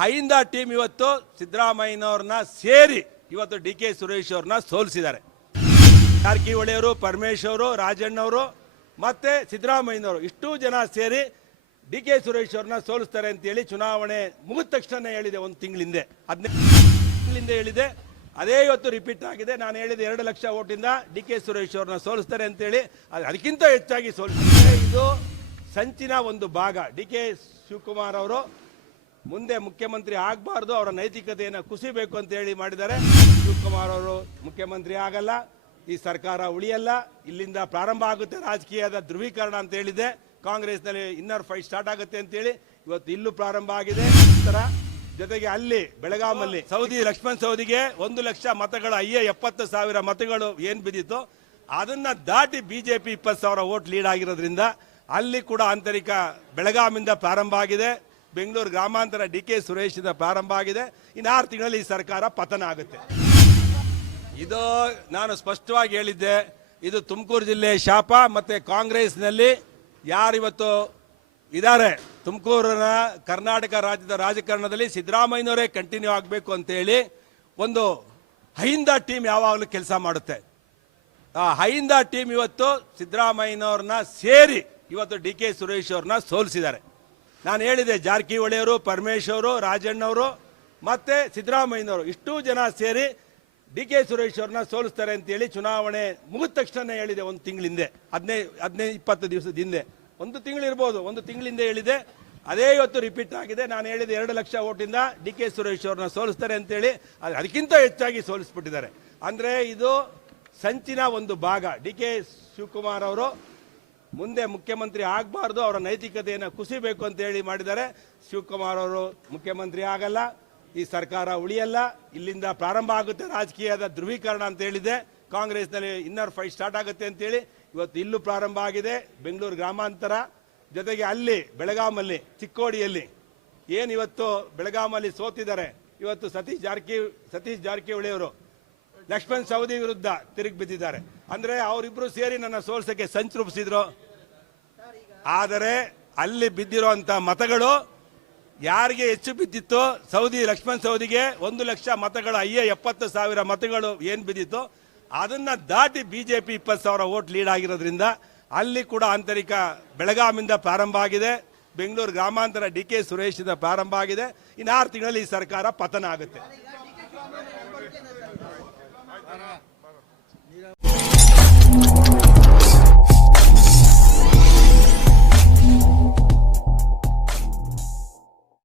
ಹೈಂದ team ಇವತ್ತು ಸಿದ್ದರಾಮಯ್ಯನವ್ರನ್ನ ಸೇರಿ ಇವತ್ತು ಡಿ ಕೆ ಸುರೇಶ್ ಅವ್ರನ್ನ ಸೋಲಿಸಿದ್ದಾರೆ. ಜಾರಕಿಹೊಳಿ ಅವರು ಪರಮೇಶ್ ಅವರು ರಾಜಣ್ಣವರು ಮತ್ತೆ ಸಿದ್ದರಾಮಯ್ಯನವರು ಇಷ್ಟು ಜನ ಸೇರಿ ಡಿ ಕೆ ಸುರೇಶ್ ಅವ್ರನ್ನ ಸೋಲಿಸ್ತಾರೆ ಅಂತೇಳಿ ಚುನಾವಣೆ ಮುಗಿದ ತಕ್ಷಣ ಹೇಳಿದೆ ಒಂದು ತಿಂಗಳಿಂದೆ ಹದಿನೈದು ತಿಂಗಳಿಂದ ಹೇಳಿದೆ. ಅದೇ ಇವತ್ತು ರಿಪೀಟ್ ಆಗಿದೆ. ನಾನು ಹೇಳಿದೆ ಎರಡು ಲಕ್ಷ ಓಟಿಂದ ಡಿ ಕೆ ಸುರೇಶ್ ಅವ್ರನ್ನ ಸೋಲಿಸ್ತಾರೆ ಅಂತೇಳಿ. ಅದು ಅದಕ್ಕಿಂತ ಹೆಚ್ಚಾಗಿ ಸೋಲಿಸ್ತಾರೆ. ಇದು ಸಂಚಿನ ಒಂದು ಭಾಗ. ಡಿ ಕೆ ಶಿವಕುಮಾರ್ ಅವರು ಮುಂದೆ ಮುಖ್ಯಮಂತ್ರಿ ಆಗಬಾರ್ದು, ಅವರ ನೈತಿಕತೆಯನ್ನು ಕುಸಿಬೇಕು ಅಂತ ಹೇಳಿ ಮಾಡಿದ್ದಾರೆ. ಶಿವಕುಮಾರ್ ಅವರು ಮುಖ್ಯಮಂತ್ರಿ ಆಗಲ್ಲ, ಈ ಸರ್ಕಾರ ಉಳಿಯಲ್ಲ, ಇಲ್ಲಿಂದ ಪ್ರಾರಂಭ ಆಗುತ್ತೆ ರಾಜಕೀಯದ ಧ್ರುವೀಕರಣ ಅಂತ ಹೇಳಿದೆ ಕಾಂಗ್ರೆಸ್ನಲ್ಲಿ ಇನ್ನರ್ ಫೈಟ್ ಸ್ಟಾರ್ಟ್ ಆಗುತ್ತೆ ಅಂತೇಳಿ ಇವತ್ತು ಇಲ್ಲೂ ಪ್ರಾರಂಭ ಆಗಿದೆ. ನಂತರ ಜೊತೆಗೆ ಅಲ್ಲಿ ಬೆಳಗಾವಲ್ಲಿ ಸೌದಿ, ಲಕ್ಷ್ಮಣ್ ಸೌದಿಗೆ ಒಂದು ಲಕ್ಷ ಮತಗಳ, ಅಯ್ಯ, ಎಪ್ಪತ್ತು ಸಾವಿರ ಮತಗಳು ಏನು ಬಿದ್ದಿತ್ತು? ಅದನ್ನು ದಾಟಿ ಬಿಜೆಪಿ ಇಪ್ಪತ್ತು ಸಾವಿರ ಓಟ್ ಲೀಡ್ ಆಗಿರೋದ್ರಿಂದ ಅಲ್ಲಿ ಕೂಡ ಆಂತರಿಕ ಬೆಳಗಾವಿಂದ ಪ್ರಾರಂಭ ಆಗಿದೆ. ಬೆಂಗಳೂರು ಗ್ರಾಮಾಂತರ ಡಿ ಕೆ ಸುರೇಶ್ ಇಂದ ಪ್ರಾರಂಭ ಆಗಿದೆ. ಇನ್ನು ಆರು ತಿಂಗಳಲ್ಲಿ ಈ ಸರ್ಕಾರ ಪತನ ಆಗುತ್ತೆ. ಇದು ನಾನು ಸ್ಪಷ್ಟವಾಗಿ ಹೇಳಿದ್ದೆ, ಇದು ತುಮಕೂರು ಜಿಲ್ಲೆ ಶಾಪ ಮತ್ತೆ ಕಾಂಗ್ರೆಸ್ನಲ್ಲಿ ಯಾರಿವತ್ತು ಇದ್ದಾರೆ? ತುಮಕೂರಿನ ಕರ್ನಾಟಕ ರಾಜ್ಯದ ರಾಜಕಾರಣದಲ್ಲಿ ಸಿದ್ದರಾಮಯ್ಯನವರೇ ಕಂಟಿನ್ಯೂ ಆಗಬೇಕು ಅಂತೇಳಿ ಒಂದು ಹೈಂದ ಟೀಮ್ ಯಾವಾಗಲೂ ಕೆಲಸ ಮಾಡುತ್ತೆ. ಆ ಹೈಂದ ಟೀಮ್ ಇವತ್ತು ಸಿದ್ದರಾಮಯ್ಯನವ್ರನ್ನ ಸೇರಿ ಇವತ್ತು ಡಿ ಕೆ ಸುರೇಶ್ ಅವ್ರನ್ನ ಸೋಲಿಸಿದ್ದಾರೆ. ನಾನು ಹೇಳಿದೆ, ಜಾರಕಿಹೊಳೆಯವರು ಪರಮೇಶ್ವರು ಪರಮೇಶ್ ಅವರು ರಾಜಣ್ಣ ಅವರು ಮತ್ತೆ ಸಿದ್ದರಾಮಯ್ಯನವರು, ಇಷ್ಟು ಜನ ಸೇರಿ ಡಿ ಕೆ ಸುರೇಶ್ ಅವ್ರನ್ನ ಸೋಲಿಸ್ತಾರೆ ಅಂತೇಳಿ ಚುನಾವಣೆ ಮುಗಿದ ತಕ್ಷಣ ಹೇಳಿದೆ ಒಂದು ತಿಂಗಳಿಂದೆ ಹದಿನೈದು ಹದಿನೈದು ಇಪ್ಪತ್ತು ದಿವಸದ ಹಿಂದೆ. ಒಂದು ತಿಂಗಳು ಇರ್ಬೋದು, ಒಂದು ತಿಂಗಳಿಂದ ಹೇಳಿದೆ. ಅದೇ ಇವತ್ತು ರಿಪೀಟ್ ಆಗಿದೆ. ನಾನು ಹೇಳಿದೆ ಎರಡು ಲಕ್ಷ ಓಟಿಂದ ಡಿ ಕೆ ಸುರೇಶ್ ಅವ್ರನ್ನ ಸೋಲಿಸ್ತಾರೆ ಅಂತೇಳಿ. ಅದಕ್ಕಿಂತ ಹೆಚ್ಚಾಗಿ ಸೋಲಿಸ್ಬಿಟ್ಟಿದ್ದಾರೆ. ಅಂದರೆ ಇದು ಸಂಚಿನ ಒಂದು ಭಾಗ. ಡಿ ಕೆ ಶಿವಕುಮಾರ್ ಅವರು ಮುಂದೆ ಮುಖ್ಯಮಂತ್ರಿ ಆಗಬಾರ್ದು, ಅವರ ನೈತಿಕತೆಯನ್ನು ಕುಸಿಬೇಕು ಅಂತ ಹೇಳಿ ಮಾಡಿದ್ದಾರೆ. ಶಿವಕುಮಾರ್ ಅವರು ಮುಖ್ಯಮಂತ್ರಿ ಆಗಲ್ಲ, ಈ ಸರ್ಕಾರ ಉಳಿಯಲ್ಲ, ಇಲ್ಲಿಂದ ಪ್ರಾರಂಭ ಆಗುತ್ತೆ ರಾಜಕೀಯದ ಧ್ರುವೀಕರಣ ಅಂತ ಹೇಳಿದೆ. ಕಾಂಗ್ರೆಸ್ನಲ್ಲಿ ಇನ್ನರ್ ಫೈಟ್ ಸ್ಟಾರ್ಟ್ ಆಗುತ್ತೆ ಅಂತೇಳಿ ಇವತ್ತು ಇಲ್ಲೂ ಪ್ರಾರಂಭ ಆಗಿದೆ, ಬೆಂಗಳೂರು ಗ್ರಾಮಾಂತರ. ಜೊತೆಗೆ ಅಲ್ಲಿ ಬೆಳಗಾಮಲ್ಲಿ ಚಿಕ್ಕೋಡಿಯಲ್ಲಿ ಏನು ಇವತ್ತು ಬೆಳಗಾಮಲ್ಲಿ ಸೋತಿದ್ದಾರೆ? ಇವತ್ತು ಸತೀಶ್ ಜಾರಕಿ ಸತೀಶ್ ಜಾರಕಿಹೊಳಿ ಅವರು ಲಕ್ಷ್ಮಣ್ ಸವದಿ ವಿರುದ್ಧ ತಿರುಗಿ ಬಿದ್ದಿದ್ದಾರೆ. ಅಂದರೆ ಅವರಿಬ್ಬರು ಸೇರಿ ನನ್ನ ಸೋಲ್ಸಕ್ಕೆ ಸಂಚು ರೂಪಿಸಿದ್ರು. ಆದರೆ ಅಲ್ಲಿ ಬಿದ್ದಿರುವಂತ ಮತಗಳು ಯಾರಿಗೆ ಹೆಚ್ಚು ಬಿದ್ದಿತ್ತು? ಸೌದಿ ಲಕ್ಷ್ಮಣ್ ಸೌದಿಗೆ ಒಂದು ಲಕ್ಷ ಮತಗಳು, ಅಯ್ಯ, ಎಪ್ಪತ್ತು ಸಾವಿರ ಮತಗಳು ಏನು ಬಿದ್ದಿತ್ತು? ಅದನ್ನ ದಾಟಿ ಬಿಜೆಪಿ ಇಪ್ಪತ್ತು ಸಾವಿರ ಓಟ್ ಲೀಡ್ ಆಗಿರೋದ್ರಿಂದ ಅಲ್ಲಿ ಕೂಡ ಆಂತರಿಕ ಬೆಳಗಾಮಿಂದ ಪ್ರಾರಂಭ ಆಗಿದೆ. ಬೆಂಗಳೂರು ಗ್ರಾಮಾಂತರ ಡಿ ಕೆ ಸುರೇಶ್ ಇಂದ ಪ್ರಾರಂಭ ಆಗಿದೆ. ಇನ್ನು ಆರು ತಿಂಗಳಲ್ಲಿ ಈ ಸರ್ಕಾರ ಪತನ ಆಗುತ್ತೆ.